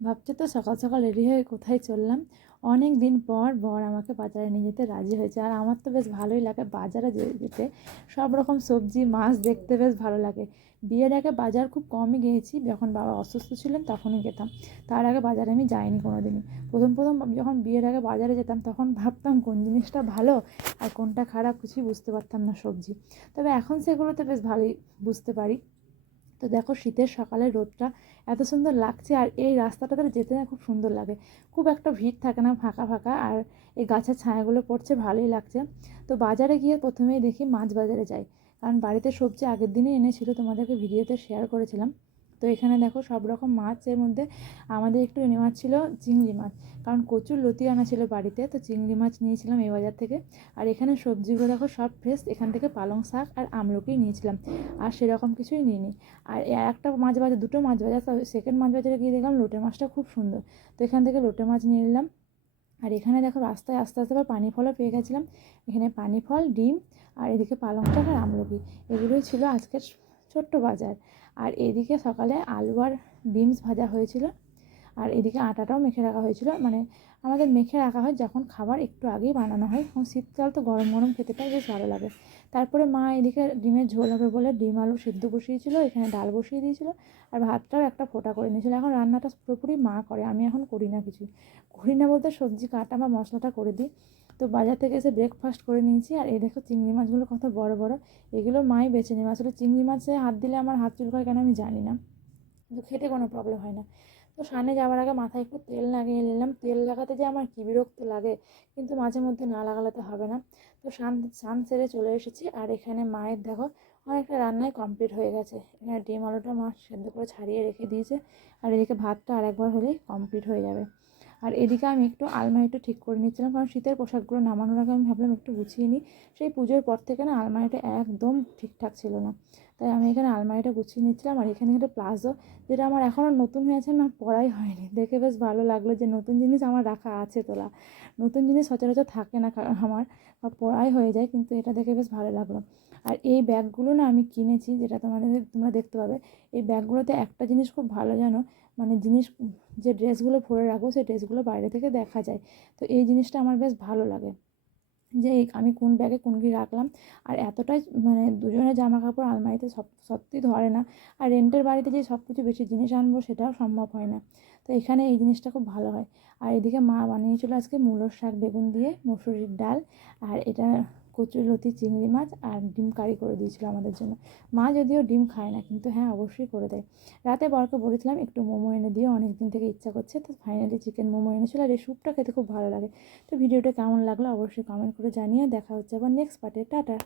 ভাবছি তো সকাল সকাল রেডি হয়ে কোথায় চললাম। অনেক দিন পর বর আমাকে বাজারে নিয়ে যেতে রাজি হয়েছে, আর আমার তো বেশ ভালোই লাগে বাজারে যেতে। সব রকম সবজি মাছ দেখতে বেশ ভালো লাগে। বিয়ের আগে বাজার খুব কমই গিয়েছি, যখন বাবা অসুস্থ ছিলেন তখনই যেতাম। তার আগে বাজারে আমি যাইনি কোনো দিনই। প্রথম প্রথম যখন বিয়ের আগে বাজারে যেতাম তখন ভাবতাম কোন জিনিসটা ভালো আর কোনটা খারাপ কিছুই বুঝতে পারতাম না সবজি। তবে এখন সেগুলোতে বেশ ভালোই বুঝতে পারি। তো দেখো শীতের সকালে রোদটা এত সুন্দর লাগছে, আর এই রাস্তাটাতে যেতে না খুব সুন্দর লাগে। খুব একটা ভিড় থাকে না, ফাঁকা ফাঁকা, আর এই গাছের ছায়াগুলো পড়ছে, ভালোই লাগছে। তো বাজারে গিয়ে প্রথমেই দেখি মাছ বাজারে যাই, কারণ বাড়িতে সবজি আগের দিনই এনেছিল, তোমাদেরকে ভিডিওতে শেয়ার করেছিলাম। তো এখানে দেখো সব রকম মাছের মধ্যে আমাদের একটু নেওয়ার ছিল চিংড়ি মাছ, কারণ কচুর লতি আনা ছিল বাড়িতে, তো চিংড়ি মাছ নিয়েছিলাম এই বাজার থেকে। আর এখানে সবজিগুলো দেখো সব ফ্রেশ, এখান থেকে পালং শাক আর আমলকি নিয়েছিলাম, আর সেরকম কিছুই নিইনি। আর একটা মাছ বাজার, দুটো মাছ বাজার, তো সেকেন্ড মাছ বাজারে গিয়ে দেখলাম লোটে মাছটা খুব সুন্দর, তো এখান থেকে লোটে মাছ নিয়ে নিলাম। আর এখানে দেখো রাস্তায় আস্তে আস্তে আবার পানি ফলও পেয়ে গেছিলাম। এখানে পানি ফল, ডিম, আর এদিকে পালং শাক আর আমলকি, এগুলোই ছিল আজকের ছোট্ট বাজার। আর এদিকে সকালে আলু আর বিনস ভাজা হয়েছিল, আর এদিকে আটাটাও মেখে রাখা হয়েছিল, মানে আমাদের মেখে রাখা হয় যখন খাবার একটু আগেই বানানো হয়, কারণ শীতকাল তো গরম গরম খেতেটাই বেশ ভালো লাগে। তারপরে মা এদিকে ডিমের ঝোল হবে বলে ডিম আলু সিদ্ধ বসিয়েছিল, এখানে ডাল বসিয়ে দিয়েছিল, আর ভাতটাও একটা ফোঁটা করে নিয়েছিল। এখন রান্নাটা পুরোপুরি মা করে, আমি এখন করি না, কিছু করি না বলতে সবজি কাটা বা মশলাটা করে দিই। তো বাজার থেকে এসে ব্রেকফাস্ট করে নিয়েছি, আর এই দেখো চিংড়ি মাছগুলো কত বড় বড়, এগুলো মাই বেছে নেবে। আসলে চিংড়ি মাছে হাত দিলে আমার হাত চুলকায় কেন আমি জানি না, কিন্তু খেতে কোনো প্রবলেম হয় না। তো সামনে যাওয়ার আগে মাথায় একটু তেল লাগিয়ে নিলাম, তেল লাগাতে যে আমার কী বিরক্ত লাগে, কিন্তু মাঝে মধ্যে না লাগালে তো হবে না। তো স্নান সেরে চলে এসেছি, আর এখানে মায়ের দেখো অনেকটা রান্নায় কমপ্লিট হয়ে গেছে। এখানে ডিম আলুটা মা সেদ্ধ করে ছাড়িয়ে রেখে দিয়েছে, আর এদিকে ভাতটা আরেকবার হলেই কমপ্লিট হয়ে যাবে। আর এদিকে আমি একটু আলমারিটা ঠিক করে নিচ্ছিলাম, কারণ শীতের পোশাকগুলো নামানোর আগে আমি ভাবলাম একটু গুছিয়ে নিই। সেই পুজোর পর থেকে না আলমারিটা একদম ঠিকঠাক ছিল না, তাই আমি এখানে আলমারিটা গুছিয়ে নিচ্ছিলাম। আর এখানে একটা প্লাজো, যেটা আমার এখনও নতুন হয়েছে না, পরাই হয়নি, দেখে বেশ ভালো লাগলো যে নতুন জিনিস আমার রাখা আছে তোলা। নতুন জিনিস সচরাচর থাকে না আমার, বা পরাই হয়ে যায়, কিন্তু এটা দেখে বেশ ভালো লাগলো। আর এই ব্যাগগুলো না আমি কিনেছি, যেটা তোমরা দেখতে পাবে। এই ব্যাগগুলোতে একটা জিনিস খুব ভালো জানো, মানে জিনিস, যে ড্রেসগুলো ভরে রাখবো সেই ড্রেসগুলো বাইরে থেকে দেখা যায়। তো এই জিনিসটা আমার বেশ ভালো লাগে, যে আমি কোন ব্যাগে কোন কী রাখলাম। আর এতটাই মানে দুজনের জামা কাপড় আলমারিতে সত্যি ধরে না, আর রেন্টের বাড়িতে যে সব কিছু বেশি জিনিস আনবো সেটাও সম্ভব হয় না। তো এখানে এই জিনিসটা খুব ভালো হয়। আর এদিকে মা বানিয়েছিল আজকে মূলোর শাক বেগুন দিয়ে মসুরির ডাল, আর এটা কচুরলতি চিংড়ি মাছ আর ডিম কারি করে দিয়েছিল আমাদের জন্য। মা যদিও ডিম খায় না, কিন্তু হ্যাঁ অবশ্যই করে দেয়। রাতে বরকে বলেছিলাম একটু মোমো এনে দিও, অনেক দিন থেকে ইচ্ছা করছে, তো ফাইনালি চিকেন মোমো এনেছিল, আর এই স্যুপটা খেতে খুব ভালো লাগে। তো ভিডিওটা কেমন লাগলো অবশ্যই কমেন্ট করে জানিয়ে, দেখা হচ্ছে আবার নেক্সট পার্টে। টাটা।